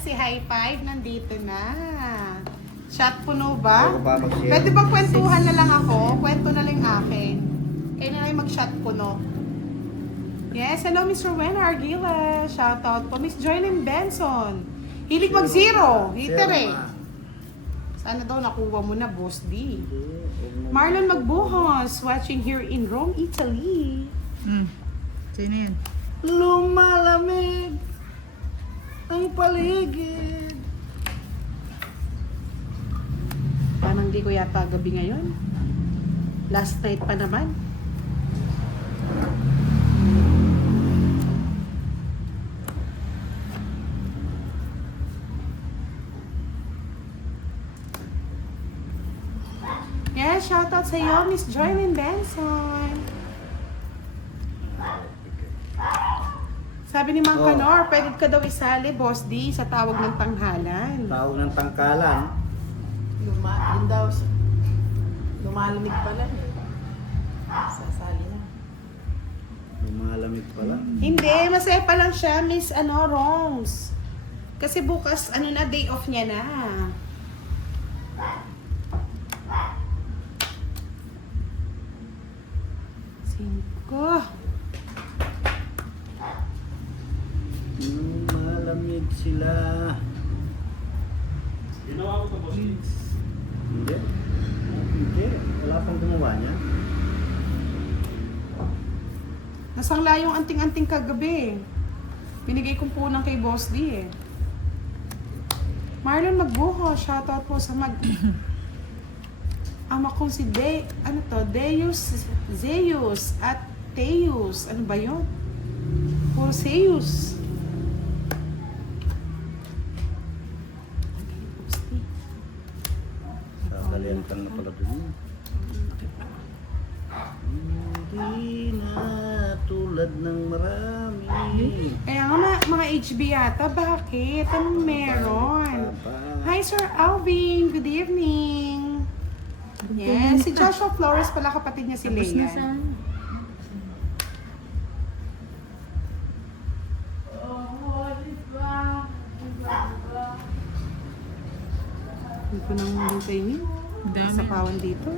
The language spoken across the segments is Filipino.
si High Five nandito na. Chat puno ba? Ako pa mag-share. Pwede bang kwentuhan na lang ako? Kwento na lang akin. Kayo na lang mag-chat puno. Yes, hello Mr. Wen Argila. Shoutout po. Miss Joylyn Benson. Hilig mag-zero. Hitter eh. Sana daw nakuha mo na, Boss D. Marlon Magbuhos, watching here in Rome, Italy. Sino yan? Lumalamig ang paligid. Parang di ko yata gabi ngayon. Last night pa naman. Yeah, shoutout sa iyo, Miss Joylyn Benson. Sabi ni Mang Oh. Kanor, pwede ka daw isali, Boss D, sa tawag ng tanghalan. Tawag ng tangkalan. Yun daw, lumalamig pala eh. Sasali na. Lumalamig pala. Hindi, masaya pa lang siya, Miss Roms. Kasi bukas, day off niya na. Cinco. Lumalamig sila. Ginawa ko ito, boss. Hindi. Hindi. Wala pang gumawa niya. Nasangla yung anting-anting kagabi. Binigay kong punang kay Boss D eh. Marlon Magbuho, shoutout po sa ama kong si Zeus at Teus. Ano ba yun? Puro Zeus. Sasalian ka na pala dun. Hindi na tulad ng marami. Kaya nga mga HB yata, bakit? Anong meron? Hi Sir Alvin, good evening. Yes, si Joshua Flores pala kapatid niya si Tapos na Leia. sa... Hindi ko nang hintayin. Dami. Sa pawan dito.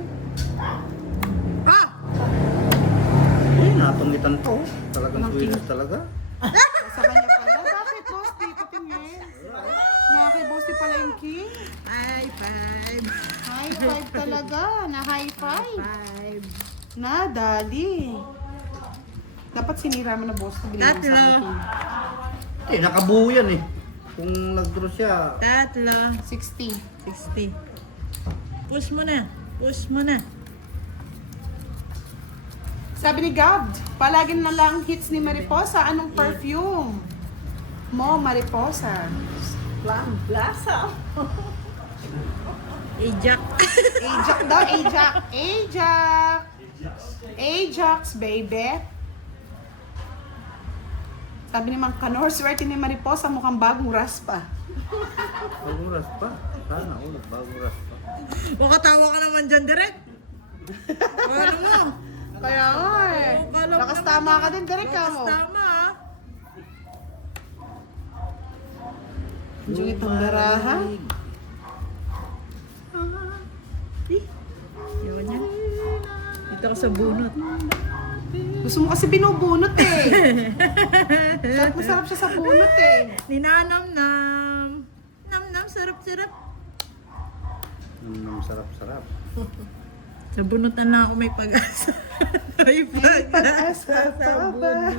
Ah! Eh, natungitan to. Talagang Walang sweetest talaga. Sa kanya pala. Bakit Boss D? Patingin. Mga kay Boss D pala yung king. High five! High five talaga. Na high five. Five! Na, dali. Dapat sinira mo na Boss D. Binigyan mo sa akin king. Eh, nakabuo yan eh. Kung nag-draw siya, Tatlo! 60. 60. Push mo na! Push mo na! Sabi ni Gab, palagi na lang hits ni Mariposa. Anong perfume mo, Mariposa? Blasa. Ejak! Ajax daw, Ajax. Ajax. Ajax, baby. Sabi ni Mang Kanor, swerte ni Mariposa, mukhang bagong raspa. bagong raspa. Sana, bagong raspa. Baka tawa ka naman dyan direct! Ano mo? Kaya nga eh. Akala ko Lakas naman tama yun. ka din, direct ka mo. Lakas tama ah! Yung itong garaha. Yun yan. Dito ako sa bunot. Gusto mo kasi binubunot eh. Sarap na sarap siya sa bunot eh. Ninanam-nam. Nam-nam, sarap-sarap. Sarap-sarap. Sa bunutan na ako may pag-asa. May Pag-asa sa pa ba? bunot.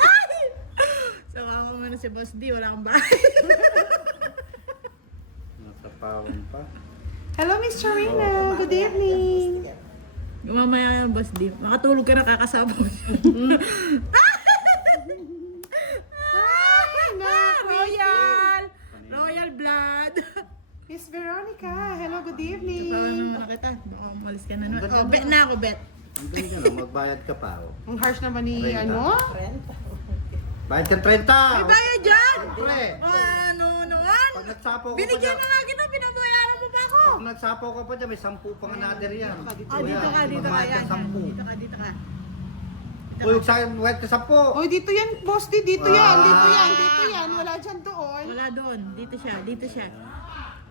Ay! So ako muna si Boss D, wala akong bahay. Nasa pawan pa. Hello, Miss Charina. Good evening. Mamaya yung Boss D. Makatulog ka na kakasama ko. Ay, naku. Royal! Royal blood! Miss Veronica. Hello, good evening. Paano naman na kita? Baka umalis ka na naman. Ganda Oh, bet naman. na ako, bet. Ang galing ka na, magbayad ka pa. Oh. Ang harsh naman ni Renta. ano? Renta. Bayad ka 30! May bayad dyan! Siyempre. Ano naman? Pag nagsapaw ka pa Binigyan dyan, na nga kita, pinabayaran mo pa ako! pag nagsapaw ka pa dyan, may 10 pang another yan. Oh, dito ka, dito ka. Magbayad Yan, ng 10. Dito ka, dito ka. Dito Hulog sa akin, wet ka 10. Oy, dito yan, boss. Dito yan. Dito yan. Wala dyan doon. Wala doon. Dito siya.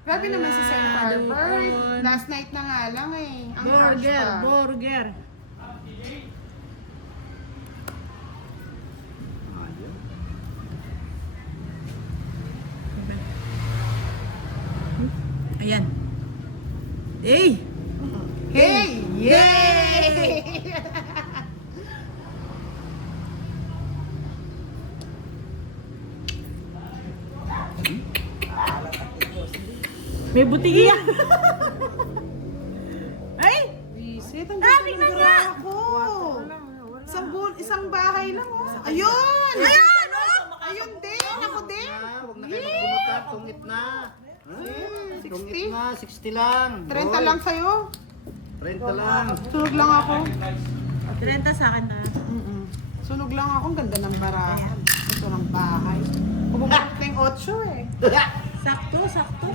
Grabe naman si Sir Harvard. doon. Last night na nga lang eh. Ang harsh pa. Burger. Ayan. Eh! Hey! Yay! May butigi yan! Ay! Visit, ang Dami ganda na ng niya! ako. Isang bahay lang oh. Ayun! Ayan! Ayun din! Ako din! Huwag na kayo magbulukat, tungit na. Tungit na, 60 lang. 30 lang sa'yo. 30 lang. Sunog lang ako. 30 sa akin na. Sunog lang ako. Ang ganda ng barahan. Ito ng bahay. Bumabot na yung 8 eh. Sakto. Sakto.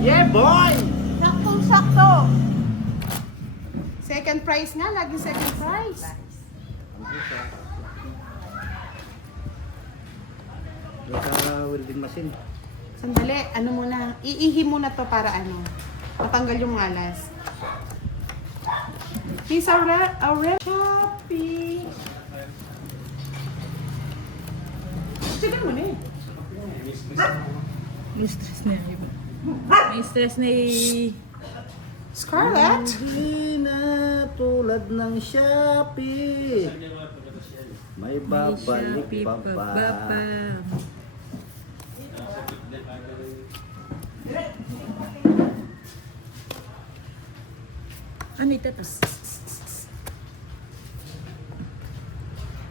Yeah, boy! Saktong-sakto. Second prize nga. Laging second prize. Sa welding machine. Sandali. Ano muna. Iihi muna to para ano. Matanggal yung malas. He's a red Shopee. Sige mo na eh. May stress na yun. May stress na Scarlett? Hindi na tulad ng Shopee. May babalik pa pa. Ano ito to?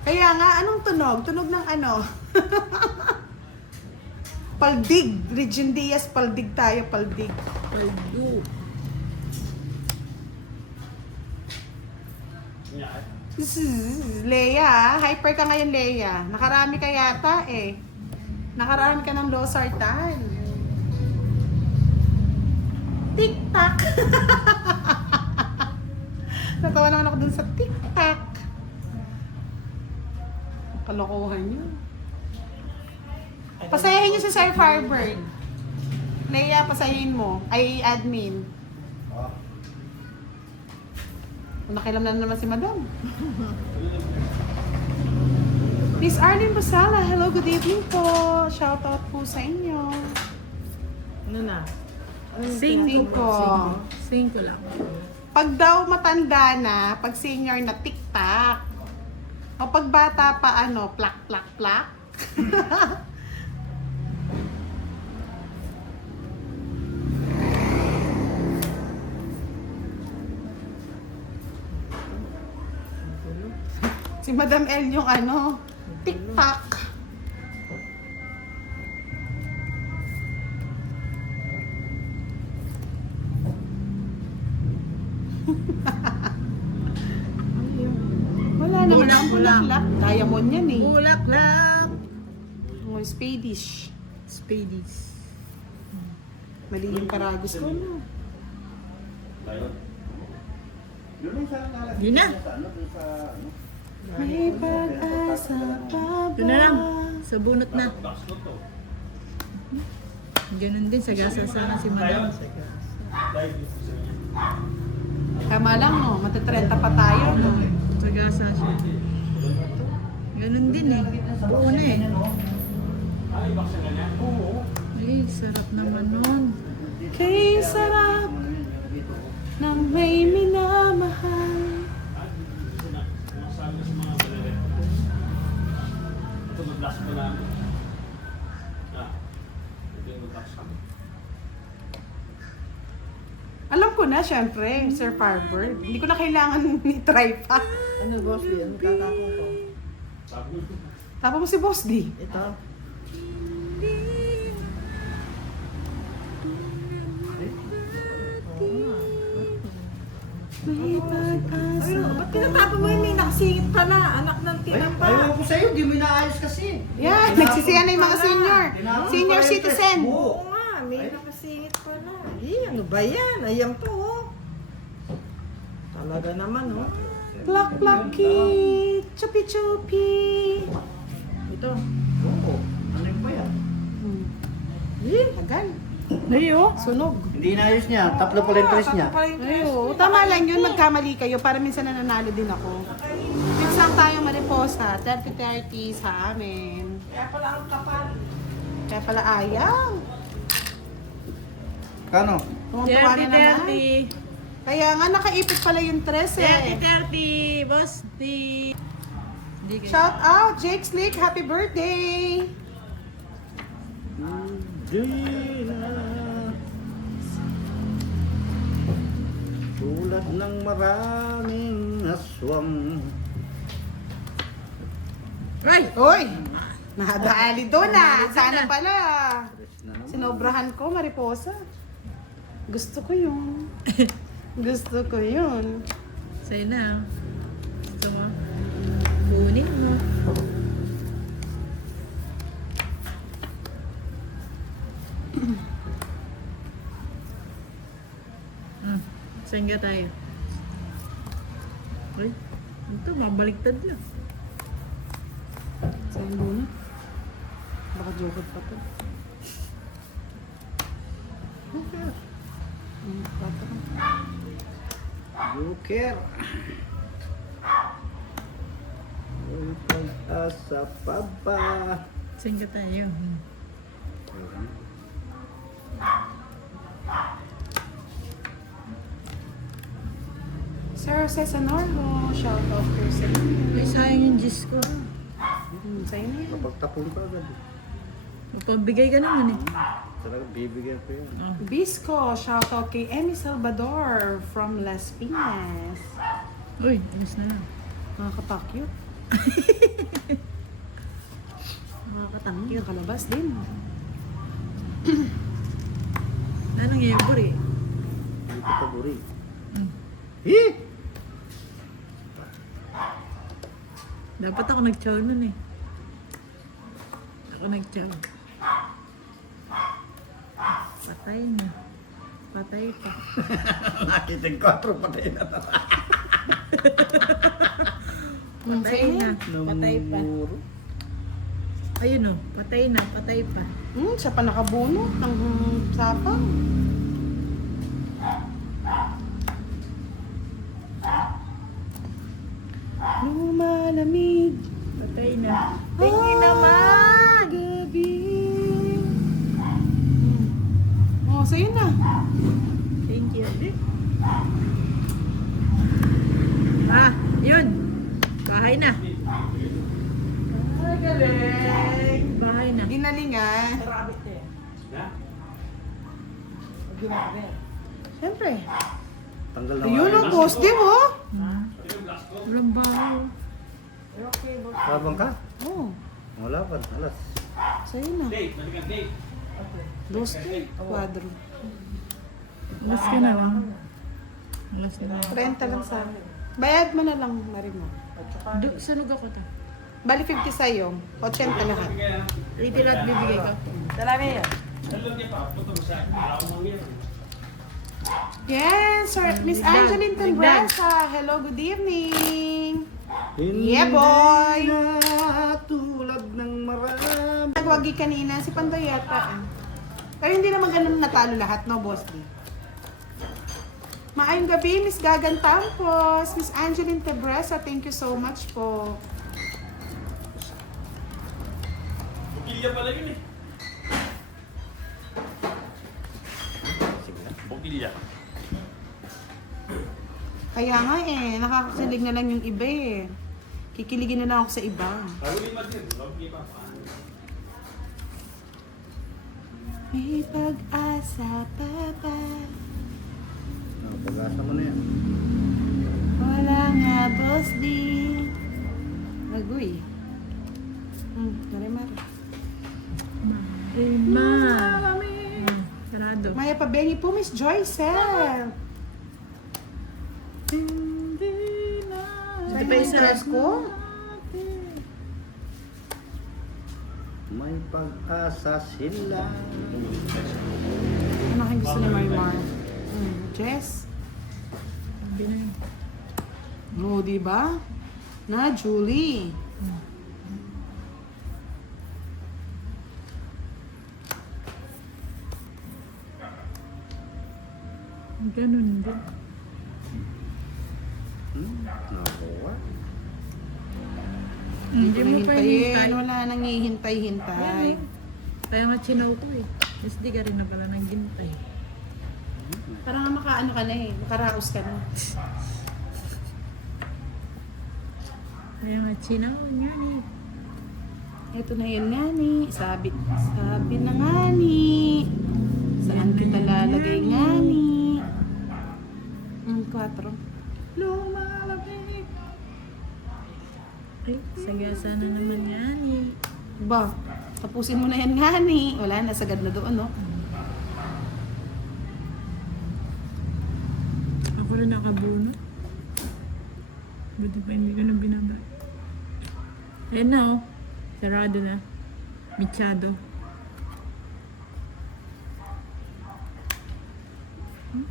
Kaya nga, anong tunog? Tunog ng ano? Paldig. Regine Diaz, paldig tayo, paldig. Paldo. Leia, hyper ka ngayon, Leia. Nakarami ka yata eh. Nakarami ka ng losartan. Tik-tak. Natawa naman ako dun sa tik-tak. Kalokohan niyo. Pasayahin niyo si Sir Firebird. Leia, pasayahin mo. Ay, admin. Nakilam na naman si Madam. Miss Arlene Basala, hello, good evening po. Shoutout po sa inyo. Ano na? Cinco. 5 lang. Pag daw matanda na, pag senior na tiktak. O pag bata pa ano, plak, plak, plak. Si Madam L yung ano, tiktak. Wala naman ang bulaklak. Diamond yan eh. Bulaklak! Oh, Spadish. Spadies. Mali yung karagos ko no. Yun na. May pag-asa pa Ito na lang. ba? Sa bunot na. Ganun din. Sagasasana si Madam. Tama lang no, matatrenta pa tayo no. Sagasa siya. Ganun din eh. Buo na eh. Ay, sarap naman nun. Kay sarap ng may minamahal. Alam ko na, syempre, Sir Firebird. Hindi ko na kailangan ni-try pa. Ano, boss? Ano kakako ko? Tapa mo si Boss D. Ito. May pag-asa. Ayun, ba't tinatapon mo yun? May nakasingit pa na. Anak ng Ay, tinapa. ayaw ko sa'yo, di mo inaayos kasi. Yan, nagsisiyan na yung mga senior. Senior citizen. Oo nga, may nakasingit pa na. Ano ba yan? Ayan po, oh. Talaga naman, oh. Plak plaki, chupi chupi. Ito. Oo. Ano yung ba yan? Tagal. Ayo. Sunog. Hindi inayos niya. Tatlo pala yung tres niya. Ayo, tama lang yun, magkamali kayo para minsan nananalo din ako. Next lang tayong mariposa, 30-30 sa amin. Kaya pala ang kapal. Kaya pala ayaw. Kano? Tumutuwa na naman. 30-30. Kaya nga nakaipit pala yung 13 eh. 30-30. Boss, di... Hindi kayo. Shout out, Jake Slick, happy birthday! Hindi na. Tulad ng maraming aswang. Ay! Uy! Nakadaali doon ah. Sana pala. Tres na naman. Sinobrahan ko, mariposa. Gusto ko yun. Gusto ko yun. Sa'yo na. Gusto mo? Kunin mo. Saan ka tayo? Ay, ito, mabaliktad lang. Saan muna? Baka joke pa to. Joker. May pag-asa pa ba? Saan ka tayo? Sir Jose Sanormo, shout out for sa Ay, sayang yung Diyos ko. Sa'yo na yan. Kapag tapon ka agad. Magpabigay ka naman eh. Talaga bibigyan ko yun. Bisco, shout out kay Emmy Salvador from Las Piñas. Uy, alis na lang. Nakakapakyut. Nakakatangi, nakalabas din. Anong ngayon, Buri? Hindi ko paburi. Hmm. Eh! Dapat ako nag-chow nun eh. Ako nag-chow. Patay na. Patay pa. Nakita yung 4 patay na. Patay na. Patay pa. Namuro. Ayun o. Patay na. Patay pa. Siya pa nakabunot ng sapang. Lumalamig. Patay na. Tingin naman! Gabi. Oh, sa'yo na. Thank you. Ah, yun. Bahay na. Ay, galing. Bahay na. Ginalingan. Rabbit eh. Pag ginagawa. Siyempre. Tanggal na Ayun ang boss, di mo? Walang bahay. Habang ka? Oh, Wala pa. Alas. sa'yo na. Dos kwadro. Alas ka na lang. Alas na lang. 30 lang sa akin. Bayad mo na lang, Marimo. Sunog ako ta. Bali 50 sa'yo. 80 lahat. 80 lahat bibigay ka. Salami yan. Yes, sir. Miss Angeline Tembrasa. Hello, good evening. Hindi Yeah, boy. na tulad ng marami. Nagwagi kanina si Pandoy yata. Pero hindi naman ganun natalo lahat, no, boss? D? Maayong gabi, Miss Gagan Tampos. Miss Angeline Tembrasa, thank you so much po. Bukilya pala yun eh. Bukilya. Kaya nga eh, nakakakilig na lang yung iba eh. Kikiligin na lang ako sa iba. Bago lima din. Bukilya pa. May pag-asa pa ba? Pag-asa mo na yan. Wala nga, boss D. Agoy. Marimar. Rima. Sarado. Maya Pabengi po, Miss Joycel. Hindi na. Saan yung interest ko? May pag-asa sila. Ano kayong gusto ni Marimar? Jess? Sabi na yun. Oo, di ba? Na, Julie. Ganun din. Nakuha. Hindi mo pa hintay. Wala nang hihintay-hintay. Kaya nga chinaw ko eh. Mas di ka rin na pala nang gintay. Parang nga makaano ka na eh. Makaraos ka na. Kaya nga chinaw nga eh. Ito na yun nga ni. Sabi na nga ni. Saan kita lalagay nga ni? 4. Lumalapit. Ay, sagasa na naman yan eh. Ba, tapusin mo na yan nga ni. Wala, nasagad na doon, no? Ako rin nakabunot. Buti pa hindi ko na binaba. Ayan na oh. Sarado na. Michado.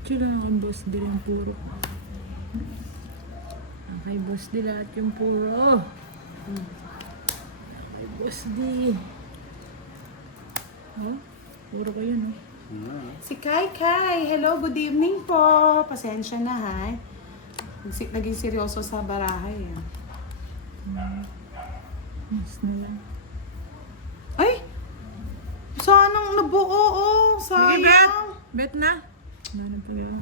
Sila ang boss din yung puro. Kay boss din lahat yung puro. Kay boss din. Oh, puro ko yun oh. Si Kai Kai, hello, good evening po. Pasensya na ha. Naging seryoso sa barahay. Mas na lang. Ay! Sanang nabuo, oh. Sige, bet! Sayang. Bet na! Ano pa yun?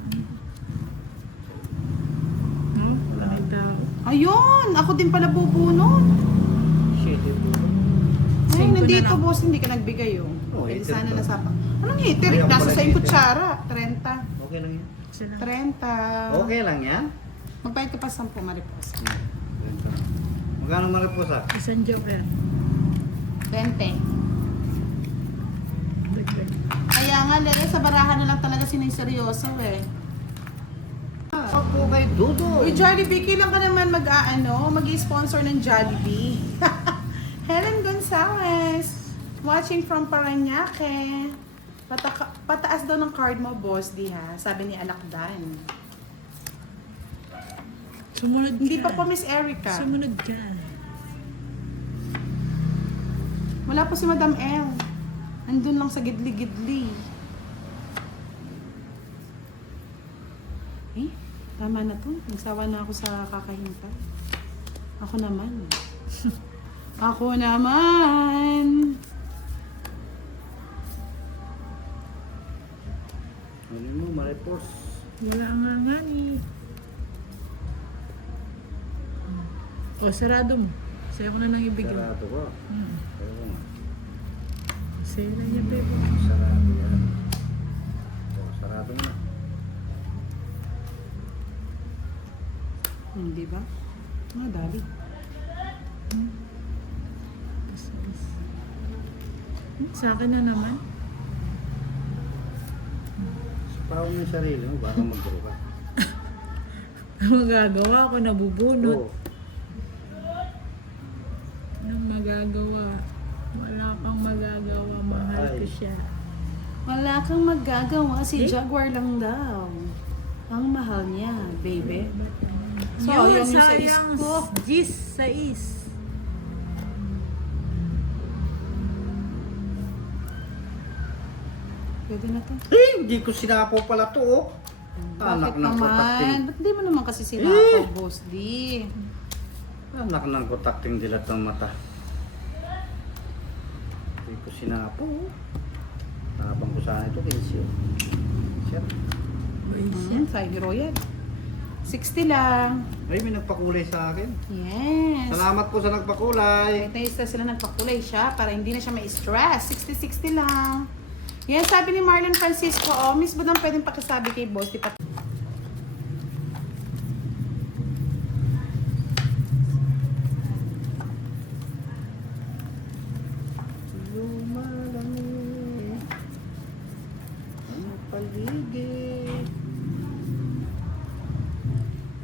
No? Wala kang tao. Ayun! Ako din pala bubunot. Shit, ito. Ay, Cinco nandito, na lang. boss. Hindi ka nagbigay, oh. Oh, Pwede hater sana ba? nasapa. Anong hater? Ayaw Nasa pala sa yung hater. kutsara. 30. Okay lang yan. Isa lang. 30. Okay lang yan. Magbayad ka pa 10, Maripos. Magkano mariposa? Isang joker. 20. Dagdag. Kaya nga, Lele, sa barahan na lang talaga siniseryoso, eh. Ako kay Dudo. Uy, Jollibee, kailan ka naman mag-sponsor ng Jollibee? Helen Gonzalez, watching from Parañaque. Pataas daw ng card mo, boss, di ha? Sabi ni Alakdan. Sumunod Hindi ka. pa po, Miss Erica. Sumunod ka. Wala po si Madam L. Andun lang sa gidli-gidli. Eh, tama na to. Nagsawa na ako sa kakahintay. Ako naman. Ako naman. Ano mo, maripos? Wala nga ni. O, sarado mo. Sa'yo ko na nang ibigay. Sarado ko. Hmm. Sayo ko nga. Sa'yo na niya, bebo. Sarado yan. Oh, sarado mo na. Hindi ba? Dali. Sa akin na naman. Sipaw mo yung sarili mo, baka mag-draw ka. Ang magagawa ako, nabubunot. Oo. Anong magagawa? Wala kang magagawa. Mahal ko Ay. siya. Wala kang magagawa. Si Eh? Jaguar lang daw. Ang mahal niya, baby. So, Yun, yung sa sayang. isko. Gis sa is. Pwede na to. Hindi ko sinapo pala to, oh. Anak Bakit ng kotakting. naman? Ba't di mo naman kasi sinakaw, boss? Di. Anak ng kotakting dilat ng mata. Hindi ko sinapo, oh. Tapang ko sana ito, 15. Siya. Fly ni Royal. 60 lang. Ay, may nagpakulay sa akin. Yes. Salamat po sa nagpakulay. Taste sila nagpakulay siya para hindi na siya ma-stress. 60-60 lang. Yan, sabi ni Marlon Francisco, oh, Miss Budang pwedeng pakisabi kay boss. Di pa Lumalamig ang paligid.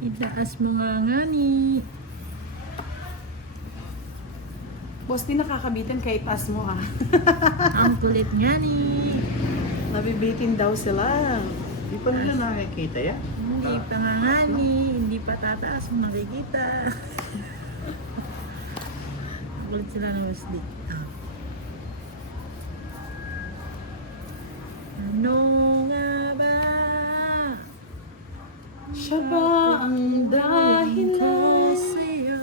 Itaas mo nga ni. boss, di nakakabitin kahit taas mo, ha. Ang kulit nga ni. Nabibitin daw sila. Di pa nila nakikita yan. Hindi pa ngangani, hindi pa tataas kung nakikita. Kulit sila ng Wesley. Ano nga ba? Siya ba ang dahilan? Sa'yo.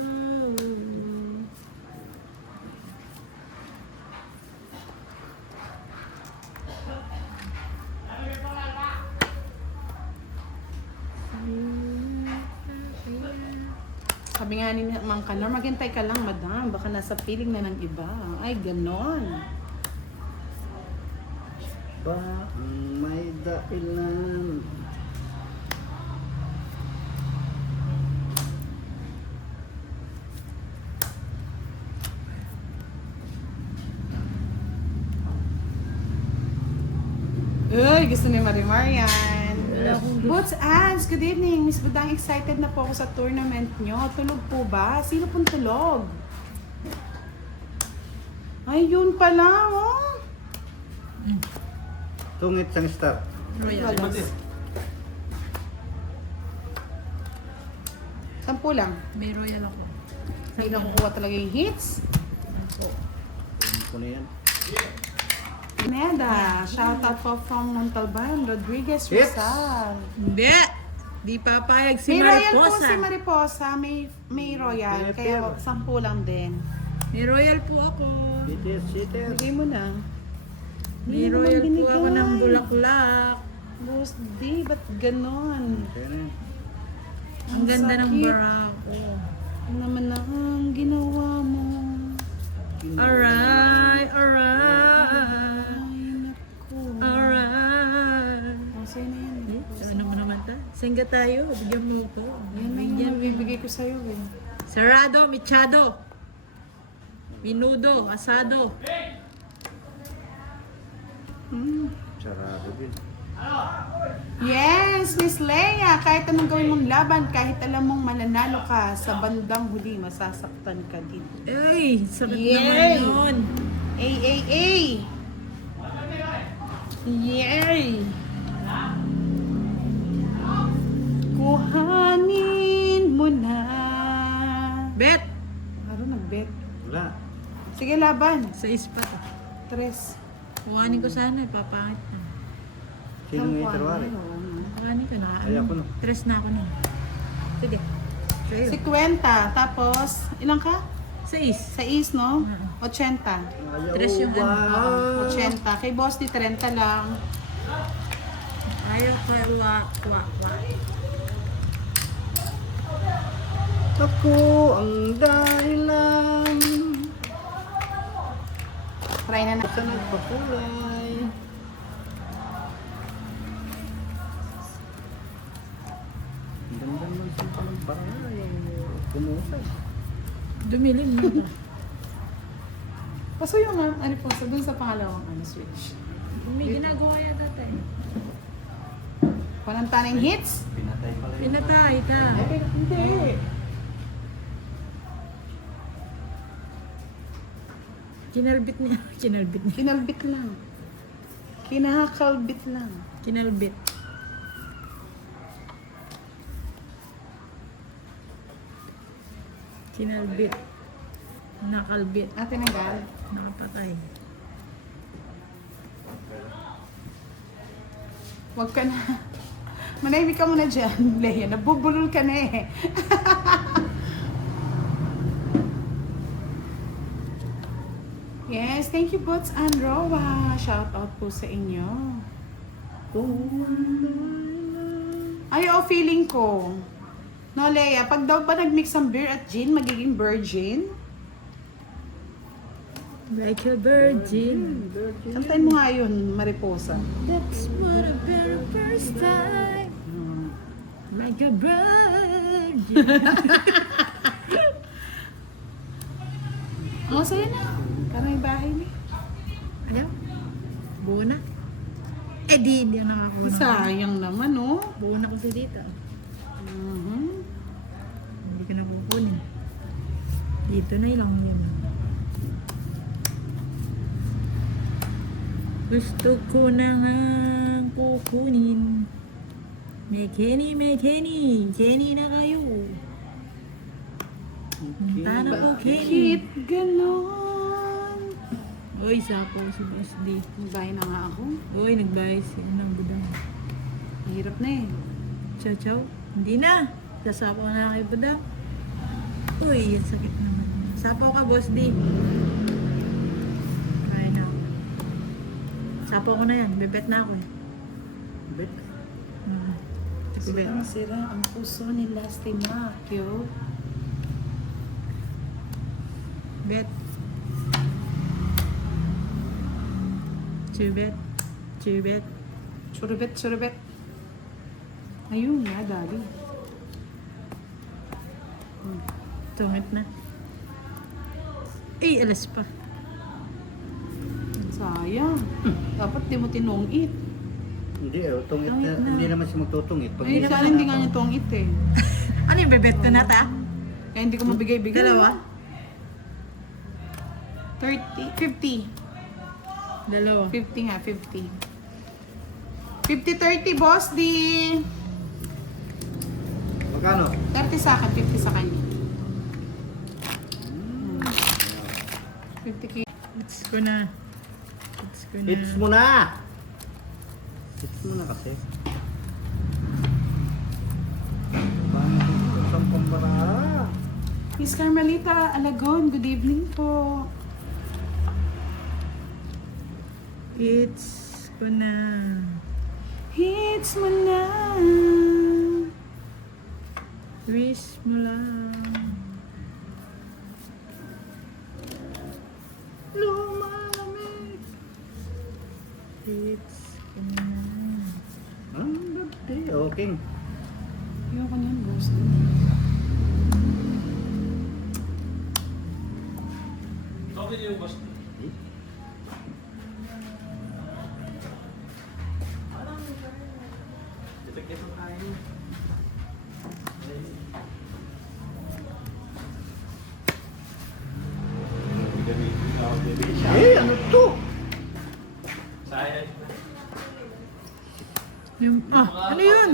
Sabi nga ni Mang Kanor, maghintay ka lang, madam. Baka nasa piling na ng iba. Ay, ganon. Ba ang may dahilan? Uy, gusto ni Marimar yan. Wala akong Boots Ads, good evening. Miss Budang, excited na po ako sa tournament nyo. Tulog po ba? Sino pong tulog? Ay, yun pala, oh. Tungit sang star. Royal. Walas. 10 lang. May royal ako. Hindi na kukuha talaga yung hits. Ano ko na yan? Neda, shout out po from Montalban, Rodriguez Hits. Rizal. Hindi! Di papayag si May royal po Mariposa. si Mariposa, may royal, May kaya pera. 10 lang din. May royal po ako. Sites, sites. Bigay mo na. May Hindi royal naman po ako ng binigay. bulaklak. Boss D, ba't ganon? Kaya na yan. Ang ganda ng sakit. barako. Ano naman na ang ginawa mo? Alright, alright. Ay, naku. Alright. Oh, sa'yo na yan. So, ano mo naman ta? Singga tayo. Bigyan mo ko. Yan na yung bibigay ko sa'yo eh. Sarado, michado. Minudo, asado. Sarado din. Yes, Miss Leia, kahit anong gawin mong laban, kahit alam mong mananalo ka, sa bandang huli, masasaktan ka din. Ay, sakit Yay! naman yun. Ay, ay, ay! Yay! Kuhanin mo na. Bet! Araw nag-bet. Wala. Sige, laban. Sa ispat. 3. Kuhanin ko sana, ipapangit na. Sino may tarwari? Kuhanin ko na. Ay, ako na. 3 na ako na. Sige. Sa'yo. 50. Tapos, ilang ka? 6. 6, no? 80. Tres yung Oo, 80. Kay boss di 30 lang. Ayaw ko, wak. Ako ang dahilan Try na sa natin. nagpakulay. Ang ganda naman sa pagbaray. Kumusay. Dumilim mo ito. Paso yung ano po, sa dun sa pangalawang switch. May ginagawa yata tayo. Panantaning hits? Pinatay pala yun. Pinatay ta. Hindi. Kinalbit niya. Kinalbit niya. Kinalbit lang. Kinakalbit lang. Kinalbit. Kinalbit. Nakalbit. Ate Nagal. Nakapatay. Huwag ka na. Manahimik ka muna dyan, Leia. Nabubulol ka na eh. Yes, thank you, Boots and Roa. Shout out po sa inyo. Ay, oh, feeling ko. No, Leia, pag daw ba nag-mix ang beer at gin, magiging virgin? Like a virgin. Kantayin mo nga yun, Mariposa. That's what a very first time. Like a virgin. Oh, sa'yo na. Parang may bahay ni. Ayaw. Buo na. Eh di, hindi na nakakuha. Sayang naman, oh. Buo na kasi dito. Mhm. Hindi ka na kukunin. Dito na ilang yun. Gusto ko na nga kukunin. May Kenny. Kenny na kayo. Punta na po, Kenny. Bakit ganon? Uy, sapo si Boss D. Nagbahay na nga ako. Uy, nagbayad siya ng budang. Mahirap na eh. Chow. Hindi na. Sasapo na kay budang. Uy, ang sakit naman. Sapo ka, Boss D. Kaya na ako. Sapo ko na yan. Bebet na ako eh. Bet. Bet. Ang sira ang puso ni Lasty Macchio. Bet. Chubet. Surubet. Ayun nga, Daddy. Tungit na. Eh, alas pa. Sayang. Dapat di mo tinungit. Hindi tungit Tungit na, na. hindi naman siya magtutungit. Pag Ay, sana hindi nga niya tungit eh. Ano yung bebet ko na ta? Kaya hindi ko mabigay-bigay. Dalawa? 50. Dalawa. 50 nga, 50. 50-30, boss, di. Magkano? 30 sa akin, 50 sa kanya. 50k. Hits ko na. Hits mo na! Hits mo na kasi. Paano kung isang pambara? Miss Carmelita Alagon, good evening po. Hits ko na. Hits mo na. Wish mo lang. Lumalamig. Hits ko na. Ang gabi. Okay. Ayoko niyan, ghost. Okay yung boss. Detektif ang kain. Ano to? Sayang. Ano yun?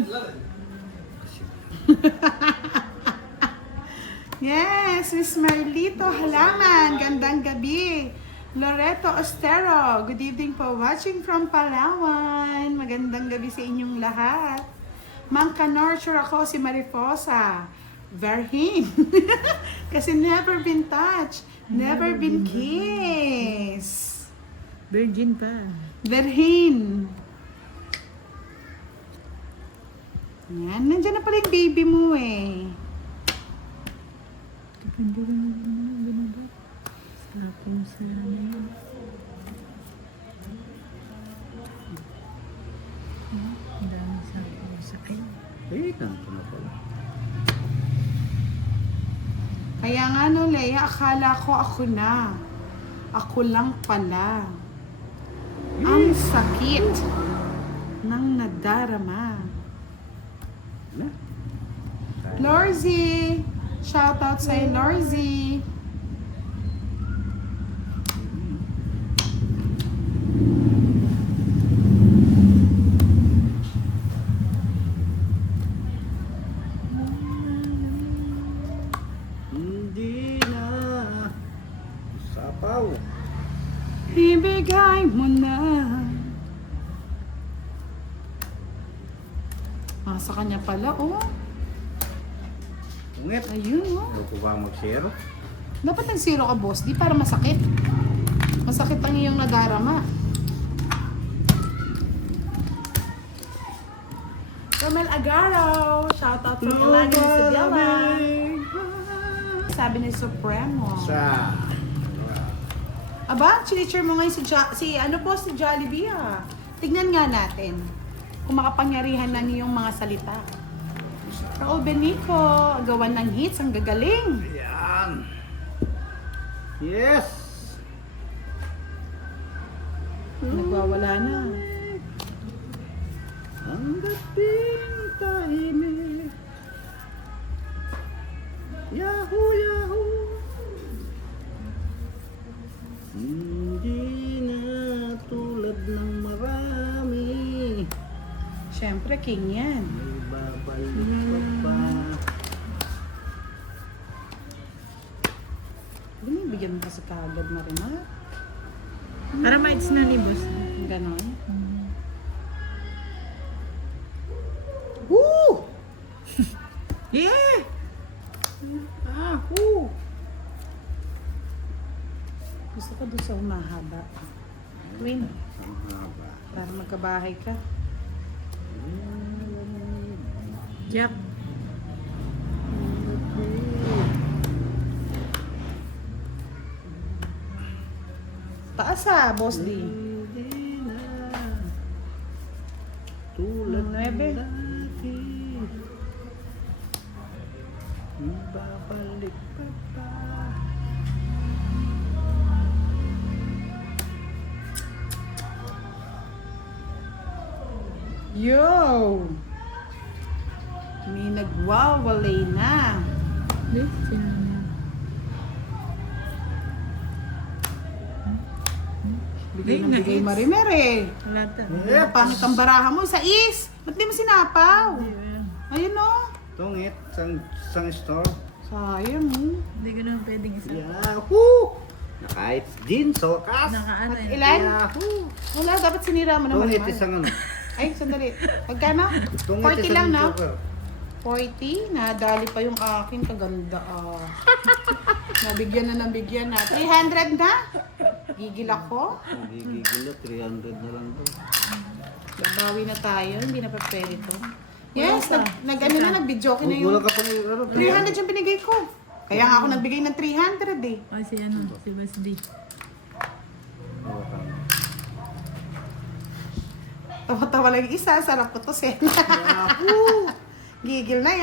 Yes, Miss Marlito Halaman, gandang gabi. Loreto Ostero, good evening po. Watching from Palawan. Magandang gabi sa inyong lahat. Mangka Nurture ako, si Mariposa. Verhin. Kasi never been touched. Never been kissed. Virgin pa. Verhin. Yan, nandiyan na pala yung baby mo eh. Hindi ko na binaba. Sapo sa ano. Ang dami sapo sa akin. Ganito na pala. Kaya nga no, Leia, akala ko ako na. Ako lang pala. Ang sakit ng nadarama. Na? Lorzy! Shoutout sa'yo, Lorzy! Hindi na. Sapaw. Ibigay mo na. Ah, sa kanya pala, oh. Ungit. Ayun, oh. Loko ba mag-zero? Dapat nag-zero ka, boss. Di para masakit. Masakit ang iyong nadarama. Romel Agaro. Shoutout from Ilani Isabela. Sabi ni Supremo. Sa. Aba, chinichir mo ngayon si Jollibee ah. Tignan nga natin kung makapangyarihan ng iyong mga salita. Raul Benico, gawan ng hits, ang gagaling. Yan. Yes. Nagwawala na. Ang dating tahimik. Yahoo, yahoo. Hindi na tulad ng marami. Siyempre, king yan. May Babalik pa. Binibigyan mo kasi kagad, Marimar. Para maits na ni boss. Ganon. Woo! Yeah! Ah, woo! Gusto ko doon sa humahaba. Win, Ang haba. para magkabahay ka. Jack. Taas Boss D. Hindi na tulad Nuebe. ng dati. Babalik pa ba? Yo! May nagwawalay na. Di, sino na? Bigay ng Di, bigay na-hits. Marimer eh. Wala ta. Pangit ang baraha mo. Sa is! Ba't di mo sinapaw? Ayun o. Tungit, sang store. Sayang eh. Hindi ko naman pwedeng isa. Yahoo! Nakahit din sa wakas. Nakaano At yun. ilan? Yahoo! Wala, dapat sinira mo naman. Tungit Mar. isang ano. Ay, sandali. Pagkano? Tungit 40 lang, no? joker. 40? Nadali pa yung akin. Kaganda ah. Nabigyan na. 300 na? Gigil ako. Hindi gigil 300 na lang to. Babawi na tayo. Hindi na pa pwede to. Yes, nag-video ko na Wala yung ka pang ano. 300 yung binigay ko. Kaya nga ako nagbigay ng 300 eh. O si ano, si Boss D. Tawa-tawa lang yung isa. Sarap ko to, Sen. Gigil na yan.